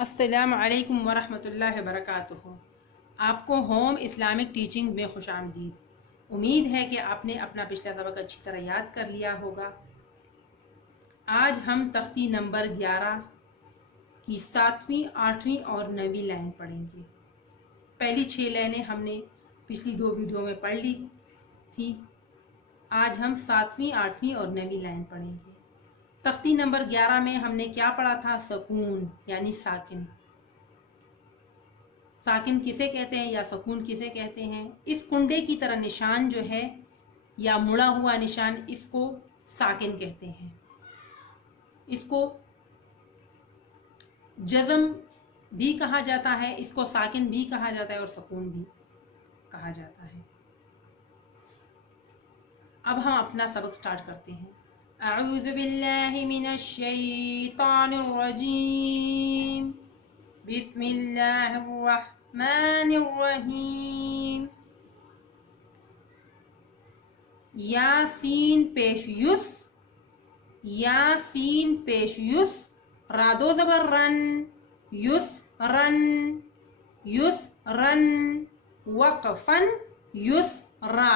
السلام علیکم ورحمۃ اللہ وبرکاتہ۔ آپ کو ہوم اسلامک ٹیچنگ میں خوش آمدید۔ امید ہے کہ آپ نے اپنا پچھلا سبق اچھی طرح یاد کر لیا ہوگا۔ آج ہم تختی نمبر 11 کی 7ویں، 8ویں اور 9ویں لائن پڑھیں گے۔ پہلی 6 لائنیں ہم نے پچھلی 2 ویڈیو میں پڑھ لی تھی۔ آج ہم 7ویں، 8ویں اور 9ویں لائن پڑھیں گے۔ تختی نمبر 11 میں ہم نے کیا پڑھا تھا؟ سکون یعنی ساکن۔ ساکن کسے کہتے ہیں یا سکون کسے کہتے ہیں؟ اس کنڈے کی طرح نشان جو ہے یا مڑا ہوا نشان، اس کو ساکن کہتے ہیں۔ اس کو جزم بھی کہا جاتا ہے، اس کو ساکن بھی کہا جاتا ہے اور سکون بھی کہا جاتا ہے۔ اب ہم اپنا سبق سٹارٹ کرتے ہیں۔ اعوذ باللہ من الشیطان الرجیم، بسم اللہ الرحمن الرحیم۔ یاسین پیش یس، یاسین پیش یس، رادو زبر رن، یس رن، یس رن، وقفن یس را۔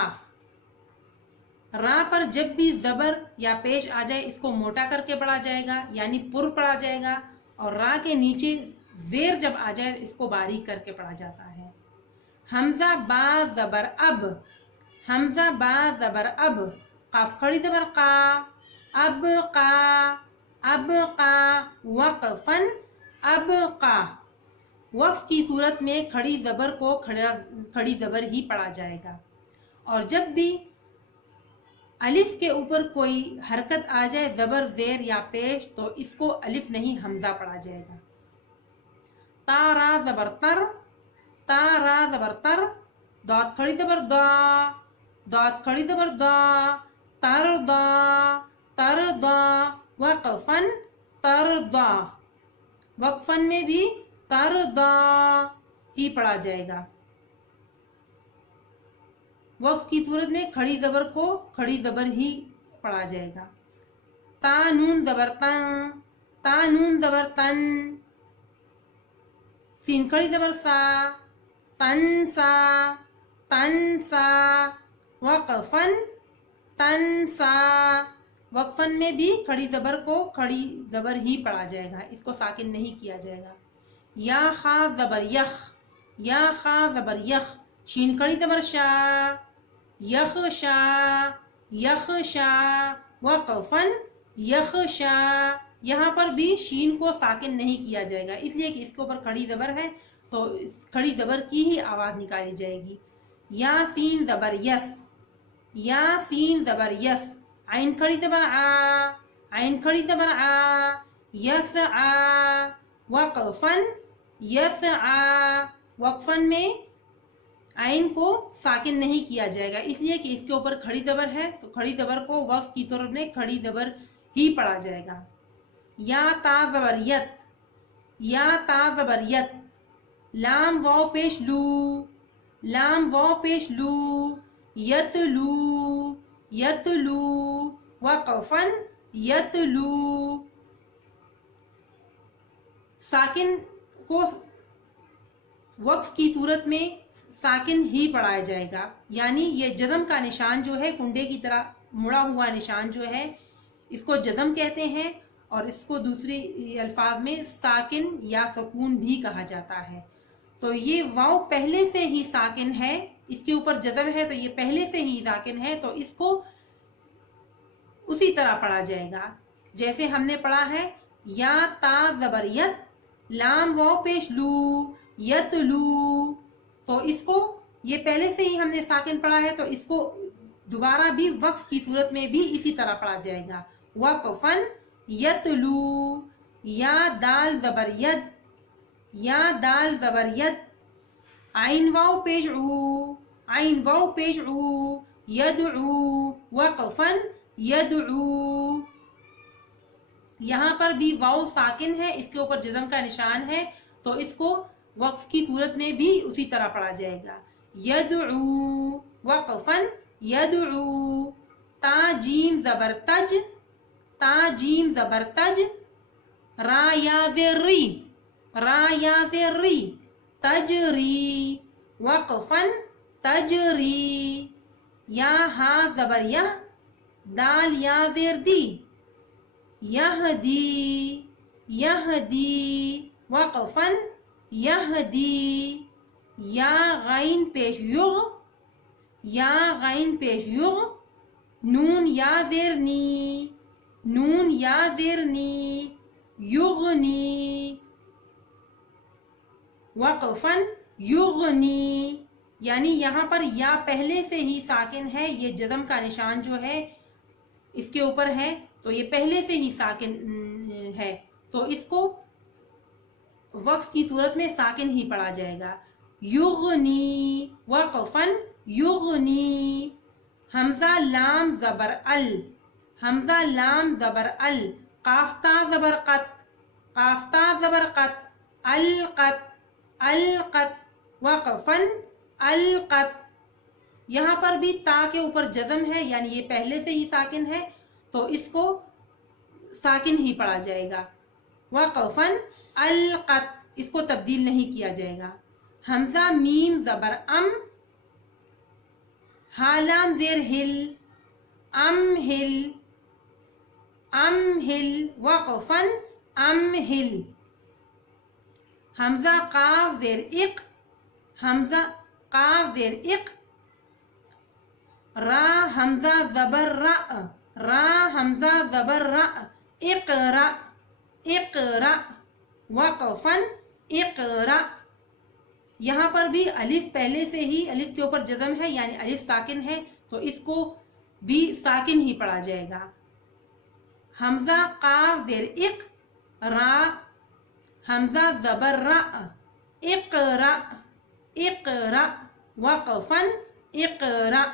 را پر جب بھی زبر یا پیش آ جائے اس کو موٹا کر کے پڑھا جائے گا، یعنی پر پڑھا جائے گا، اور را کے نیچے زیر جب آ جائے اس کو باریک کر کے پڑھا جاتا ہے۔ حمزہ با زبر اب، حمزہ با زبر اب، قاف کھڑی زبر قا، اب قا، اب قا، وقفن اب قا۔ وقف کی صورت میں کھڑی زبر کو کھڑی زبر ہی پڑھا جائے گا، اور جب بھی الف کے اوپر کوئی حرکت آ جائے، زبر زیر یا پیش، تو اس کو الف نہیں حمزہ پڑھا جائے گا۔ تا را زبر تر، تا را زبر تر، داد کھڑی زبر دا، داد کھڑی زبر دا، تر دا، تر دا، وقفن تر دا۔ وقفن میں بھی تر دا ہی پڑھا جائے گا۔ وقف کی صورت میں کھڑی زبر کو کھڑی زبر ہی پڑھا جائے گا۔ تا نون زبر تن، تا نون زبر تن، سین کھڑی زبر سا، تن سا، تن سا، وقفن تن سا۔ وقفن میں بھی کھڑی زبر کو کھڑی زبر ہی پڑھا جائے گا، اس کو ساکن نہیں کیا جائے گا۔ یا خا زبر یخ، یا خا زبر یخ، شین کھڑی زبر شا، یخ شا، یخ شا، وقفن یخ شا۔ یہاں پر بھی شین کو ساکن نہیں کیا جائے گا، اس لیے کہ اس کے اوپر کھڑی زبر ہے تو کھڑی زبر کی ہی آواز نکالی جائے گی۔ یا سین زبر یس، یا سین زبر یس، عین کھڑی زبر آ، عین کھڑی زبر آ، یس آ، وقفن یس آ۔ وقفن میں عین کو ساکن نہیں کیا جائے گا، اس لیے کہ اس کے اوپر کھڑی زبر ہے تو کھڑی زبر کو وقف کی صورت میں کھڑی زبر ہی پڑھا جائے گا۔ یا تا زبر یت، یا تا زبر یت، لام واو پیش لو، لام واو پیش لو، یت لو، یت لو، وقفن یت لو۔ ساکن کو وقف کی صورت میں ساکن ہی پڑھایا جائے گا، یعنی یہ جزم کا نشان جو ہے، کنڈے کی طرح مڑا ہوا نشان جو ہے، اس کو جزم کہتے ہیں، اور اس کو دوسری الفاظ میں ساکن یا سکون بھی کہا جاتا ہے۔ تو یہ واو پہلے سے ہی ساکن ہے، اس کے اوپر جزم ہے تو یہ پہلے سے ہی ساکن ہے، تو اس کو اسی طرح پڑھا جائے گا جیسے ہم نے پڑھا ہے۔ یا تا زبر یت، لام واو پیش لو، یت لو، تو اس کو یہ پہلے سے ہی ہم نے ساکن پڑھا ہے تو اس کو دوبارہ بھی وقف کی صورت میں بھی اسی طرح پڑھا جائے گا۔ وقفن یت لو۔ یا دال زبر ید، یا دال زبر ید، عین واو پیش عو، عین واو پیش عو، یدعو، وقفن یدعو۔ یہاں پر بھی واو ساکن ہے، اس کے اوپر جزم کا نشان ہے، تو اس کو وقف کی صورت میں بھی اسی طرح پڑھا جائے گا۔ یدعو، وقفن یدعو۔ تا جیم زبر تج، تا جیم زبر تج، را یا زر ری، را یا زیر ری تجری وقفن تجری یا ہا زبر یہ دال یا زیر دی یہدی یہدی وقفن یہدی یا غین پیش یغ یا غین پیش یغ نون یا زیر نی نون یا زیر نی یغنی وقفن یغنی، یعنی یہاں پر یا پہلے سے ہی ساکن ہے، یہ جزم کا نشان جو ہے اس کے اوپر ہے تو یہ پہلے سے ہی ساکن ہے، تو اس کو وقف کی صورت میں ساکن ہی پڑھا جائے گا. یغنی وقفن یغنی. حمزہ لام زبر ال، حمزہ لام زبر ال، قافتہ زبر قط، قافتہ زبر قط، القط القط وقفن القط. یہاں پر بھی تا کے اوپر جزم ہے، یعنی یہ پہلے سے ہی ساکن ہے تو اس کو ساکن ہی پڑھا جائے گا. وقفن القط، اس کو تبدیل نہیں کیا جائے گا. حمزہ میم زبر ام، حالام زیر ہل، ام ہل ام ہل وقفن ام ہل. حمزہ قاف زیر اق، حمزہ قاف زیر اق. را حمزہ زبر را، را حمزہ زبر را، اقرا اقرا وقفن اقرا. یہاں پر بھی الف پہلے سے ہی الف کے اوپر جزم ہے، یعنی الف ساکن ہے تو اس کو بھی ساکن ہی پڑھا جائے گا. حمزہ قاف زیر اق، را حمزہ زبر را، اقرا اقرا وقفن اقرا.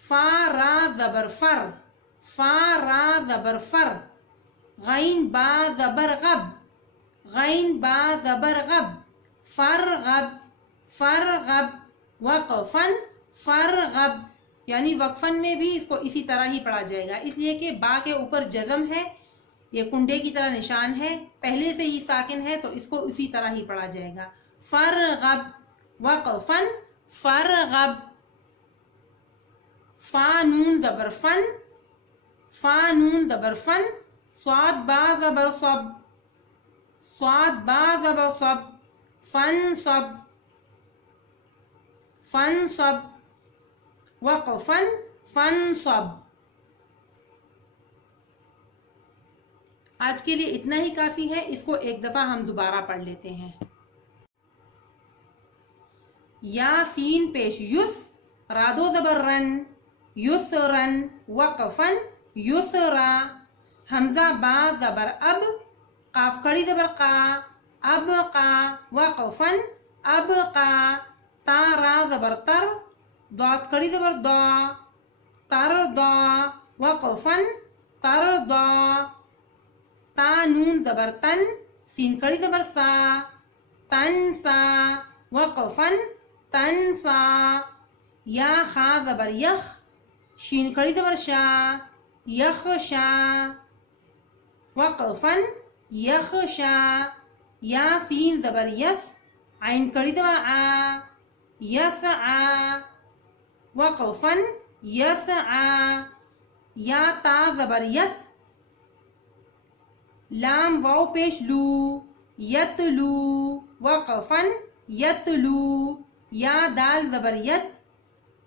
فا را زبر فر، فا را زبر فر. غین با زبر غب، غین با زبر غب. فرغب فرغب وقفن فرغب، یعنی وقفن میں بھی اس کو اسی طرح ہی پڑھا جائے گا، اس لیے کہ با کے اوپر جزم ہے، یہ کنڈے کی طرح نشان ہے، پہلے سے ہی ساکن ہے تو اس کو اسی طرح ہی پڑھا جائے گا. فرغب وقفن فرغب. فا نون زبر فن، فا نون زبر فن. صاد با زبر صب، صاد با زبر صب. فن صب فن صب وقفن فن صب. آج کے لیے اتنا ہی کافی ہے، اس کو ایک دفعہ ہم دوبارہ پڑھ لیتے ہیں. یا سین پیش یس، رادو زبر رن، یسرن وقفن یسرا. حمزہ با زبر اب، قاف کھڑی زبر قا، اب قا وقفن اب قا. تا را زبر تر، داد کھڑی زبر دا، تر دا وقفن تر دا. تا نون زبر تن، سین کھڑی زبر سا، تن سا وقفن تن سا. یا خا زبر یخ، شین کھڑی زبر شا، یخ شا وقفن یخ شا. یا سین زبر یس، عین کھڑی زبر آ، یس آ وقفن یس آ. یا تا زبر یت، لام واو پیش لو، یت لو وقفن یت لو. یا دال زبر یت،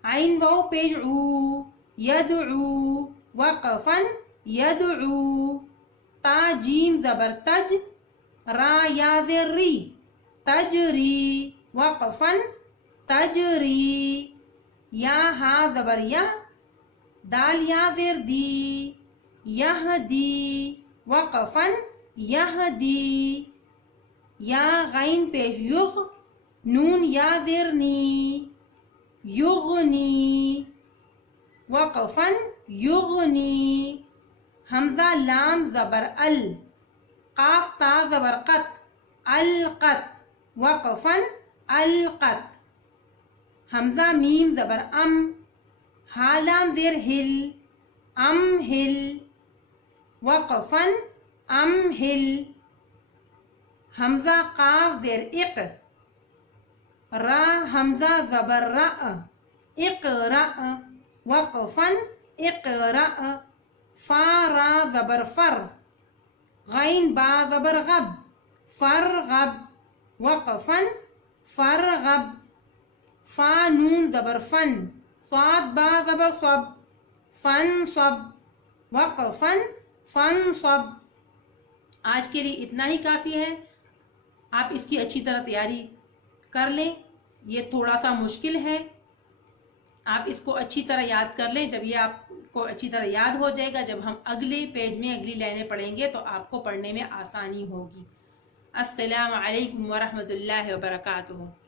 عین واو پیش عو، یدعو وقفن یدعو. تا جیم زبر تج، را یا زیر ری تجری وقفن تجری. یا ہا زبر یہ، دال یا زیر دی یہدی وقفن یہدی. یا غین پیش یغ، نون یا زیر نی یغنی وقفن یغنی. حمزہ لام زبر ال، قاف تا زبر قط، القط وقفن القط. حمزہ میم زبر ام، ہا لام زیر ہل، ام ہل وقفن ام ہل. حمزہ قاف زیر اق، را حمزہ زبر را، اقرا، وقفن اقرا، فا را زبر فر، غین با زبر غب، فرغب، وقفن فرغب، فا نون زبر فن، صاد با زبر صب، فنصب، وقفن فنصب۔ آج کے لیے اتنا ہی کافی ہے، آپ اس کی اچھی طرح تیاری کر لیں۔ یہ تھوڑا سا مشکل ہے، آپ اس کو اچھی طرح یاد کر لیں۔ جب یہ آپ کو اچھی طرح یاد ہو جائے گا، جب ہم اگلے پیج میں اگلی لائنیں پڑھیں گے تو آپ کو پڑھنے میں آسانی ہوگی۔ السلام علیکم ورحمۃ اللہ وبرکاتہ۔